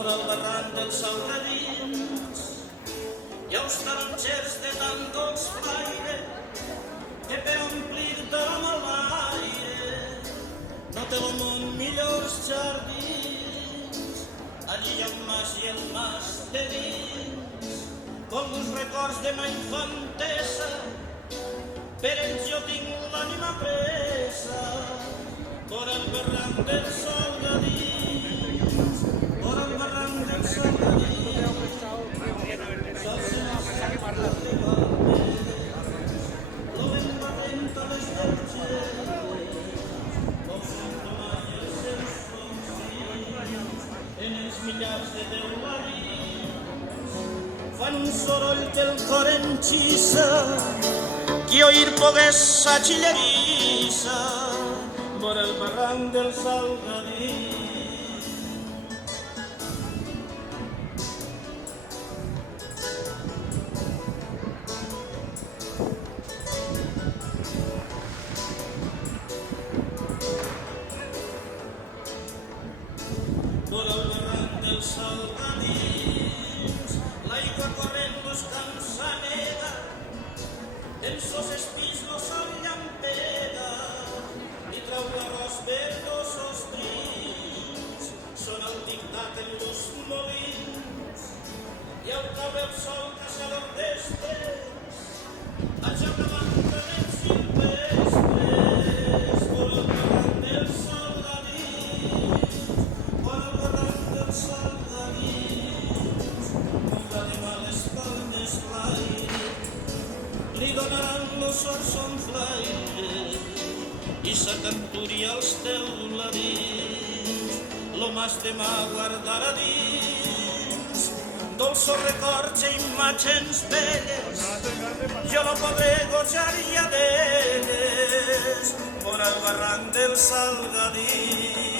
vora el barranc dels Salgadins hi ha uns tarongers de tan dolç flaire que per omplir-te amb l'aire no té el món millors jardins. Allí hi ha un mas i el mas de dins, com uns records de ma infantesa, per ells jo tinc l'ànima presa, vora el barranc dels Salgadins, vora el barranc dels Salgadins. Millars de teularins fan un soroll que el cor enxissa, qui oir pogués sa xillerissa vora el barranc del Salgadins. Vora el barranc dels Salgadins, l'aigua corrent los camps s'anega, densos espills lo sol llampega, i trau l'arròs verdosos brins, són el dictat en los molins, i al caure el sol caçador d'estes, allà davant de nens silvestres, vora el barranc dels Salgadins, vora el barranc dels Salgadins, una de males palmes l'aire, li donaran los sorts son flaire, i sa canturia als teuladins, lo mas de mà guardarà dins, dolços records i imatges belles, jo no podré gojar ja d'elles, vora el barranc dels Salgadins.